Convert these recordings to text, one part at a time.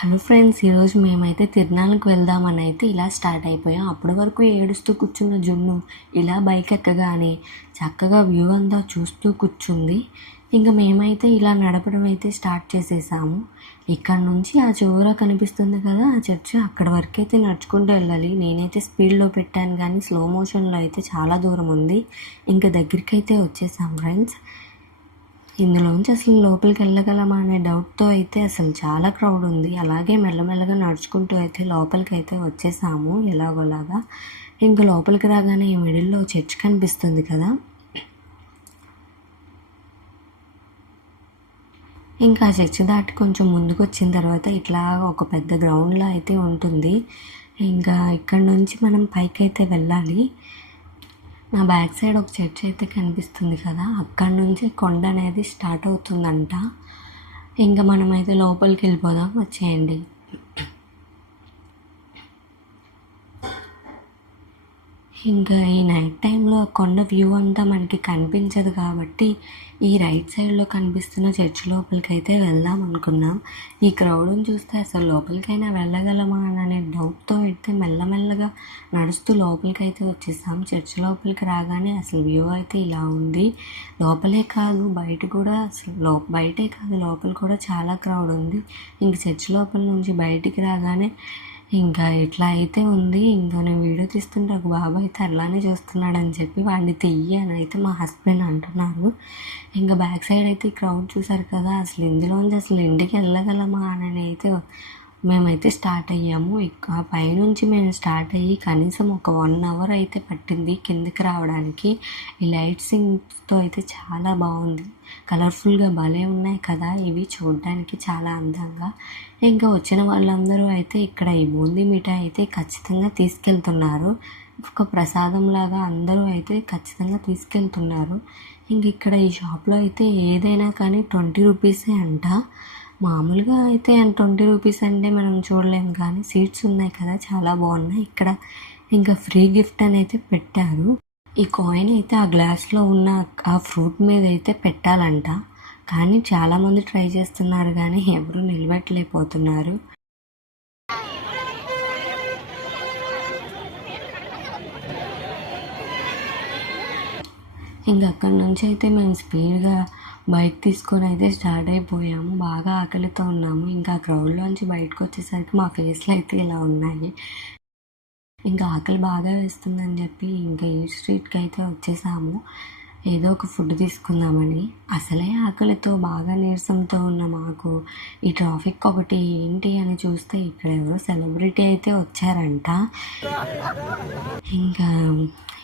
Hello friends, ఈరోజు మేమైతే తిరునాళ్ళకి వెళ్దామని అయితే ఇలా స్టార్ట్ అయిపోయాం. అప్పటి వరకు ఏడుస్తూ కూర్చున్న జున్ను ఇలా బైక్ ఎక్కగానే చక్కగా వ్యూ అంతా చూస్తూ కూర్చుంది. ఇంకా మేమైతే ఇలా నడపడం అయితే స్టార్ట్ చేసేసాము. ఇక్కడ నుంచి ఆ చివర కనిపిస్తుంది కదా ఆ చర్చ్, అక్కడ వరకు అయితే నడుచుకుంటూ వెళ్ళాలి. నేనైతే స్పీడ్లో పెట్టాను కానీ స్లో మోషన్లో అయితే చాలా దూరం ఉంది. ఇంకా దగ్గరికి అయితే వచ్చేసాం ఫ్రెండ్స్. ఇందులోంచి అసలు లోపలికి వెళ్ళగలమా అనే డౌట్తో అయితే అసలు చాలా క్రౌడ్ ఉంది. అలాగే మెల్లమెల్లగా నడుచుకుంటూ అయితే లోపలికి అయితే వచ్చేసాము ఎలాగోలాగా. ఇంకా లోపలికి రాగానే ఈ మిడిల్లో చర్చ్ కనిపిస్తుంది కదా, ఇంకా ఆ చర్చ్ దాటి కొంచెం ముందుకు వచ్చిన తర్వాత ఇట్లా ఒక పెద్ద గ్రౌండ్లో అయితే ఉంటుంది. ఇంకా ఇక్కడ నుంచి మనం పైకి అయితే వెళ్ళాలి. నా బ్యాక్ సైడ్ ఒక చర్చ్ అయితే కనిపిస్తుంది కదా, అక్కడ నుంచి కొండ అనేది స్టార్ట్ అవుతుందంట. ఇంకా మనమైతే లోపలికి వెళ్ళిపోదాం, వచ్చేయండి. ఇంకా ఈ నైట్ టైంలో కొండ వ్యూ అంతా మనకి కనిపించదు కాబట్టి ఈ రైట్ సైడ్లో కనిపిస్తున్న చర్చ్ లోపలికి అయితే వెళ్దాం అనుకున్నాం. ఈ క్రౌడ్ని చూస్తే అసలు లోపలికైనా వెళ్ళగలమా అనే డౌట్తో అయితే మెల్లమెల్లగా నడుస్తూ లోపలికి అయితే వచ్చేసాం. చర్చ్ లోపలికి రాగానే అసలు వ్యూ అయితే ఇలా ఉంది. లోపలే కాదు బయట కూడా, అసలు బయటే కాదు లోపల కూడా చాలా క్రౌడ్ ఉంది. ఇంక చర్చ్ లోపల నుంచి బయటికి రాగానే ఇంకా ఇట్లా అయితే ఉంది. ఇంకా నేను వీడియో తీస్తుంటే ఒక బాబు అయితే అలానే చూస్తున్నాడని చెప్పి వాడిని తెయ్యి అని అయితే మా హస్బెండ్ అంటున్నారు. ఇంకా బ్యాక్ సైడ్ అయితే ఈ క్రౌడ్ చూసారు కదా, అసలు ఇందులోంచి అసలు ఇంటికి వెళ్ళగలమా అని అయితే మేమైతే స్టార్ట్ అయ్యాము. ఆ పైనుంచి మేము స్టార్ట్ అయ్యి కనీసం ఒక 1 అవర్ అయితే పట్టింది కిందికి రావడానికి. ఈ లైట్సింగ్తో అయితే చాలా బాగుంది, కలర్ఫుల్గా భలే ఉన్నాయి కదా ఇవి చూడడానికి చాలా అందంగా. ఇంకా వచ్చిన వాళ్ళందరూ అయితే ఇక్కడ ఈ బూందీ మిఠాయి అయితే ఖచ్చితంగా తీసుకెళ్తున్నారు. ఒక ప్రసాదంలాగా అందరూ అయితే ఖచ్చితంగా తీసుకెళ్తున్నారు. ఇంక ఇక్కడ ఈ షాప్లో అయితే ఏదైనా కానీ 20 రూపీసే అంట. మామూలుగా అయితే 20 రూపీస్ అంటే మనం చూడలేము, కానీ సీట్స్ ఉన్నాయి కదా చాలా బాగున్నాయి ఇక్కడ. ఇంకా ఫ్రీ గిఫ్ట్ అని అయితే పెట్టారు. ఈ కాయిన్ అయితే ఆ గ్లాస్లో ఉన్న ఆ ఫ్రూట్ మీద అయితే పెట్టాలంట, కానీ చాలామంది ట్రై చేస్తున్నారు కానీ ఎవరు నిలబెట్టలేకపోతున్నారు. ఇంకా అక్కడి నుంచి అయితే మేము స్పీడ్గా బైక్ తీసుకొని అయితే స్టార్ట్ అయిపోయాము. బాగా ఆకలితో ఉన్నాము. ఇంకా ఆ క్రౌడ్లోంచి బయటకు వచ్చేసరికి మా ఫేస్లు అయితే ఇలా ఉన్నాయి. ఇంకా ఆకలి బాగా వేస్తుందని చెప్పి ఇంకా ఈ స్ట్రీట్కి అయితే వచ్చేసాము ఏదో ఒక ఫుడ్ తీసుకుందామని. అసలే ఆకలితో బాగా నీరసంతో ఉన్న మాకు ఈ ట్రాఫిక్ ఒకటి ఏంటి అని చూస్తే ఇక్కడ ఎవరో సెలబ్రిటీ అయితే వచ్చారంట. ఇంకా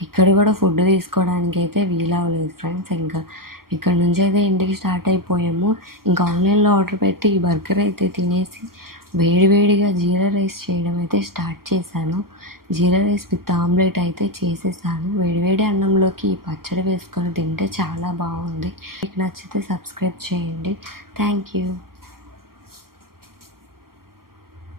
ఇక్కడ కూడా ఫుడ్ తీసుకోవడానికి అయితే వీలవ్వలేదు ఫ్రెండ్స్. ఇంకా ఇక్కడ నుంచి అయితే ఇంటికి స్టార్ట్ అయిపోయాము. ఇంకా ఆన్లైన్లో ఆర్డర్ పెట్టి ఈ బర్గర్ అయితే తినేసి వేడివేడిగా జీరా రైస్ చేయడం అయితే స్టార్ట్ చేశాను. జీరా రైస్ విత్ ఆమ్లెట్ అయితే చేసేసాను. వేడివేడి అన్నంలోకి ఈ పచ్చడి వేసుకొని తింటే చాలా బాగుంది. మీకు నచ్చితే సబ్స్క్రైబ్ చేయండి. Thank you.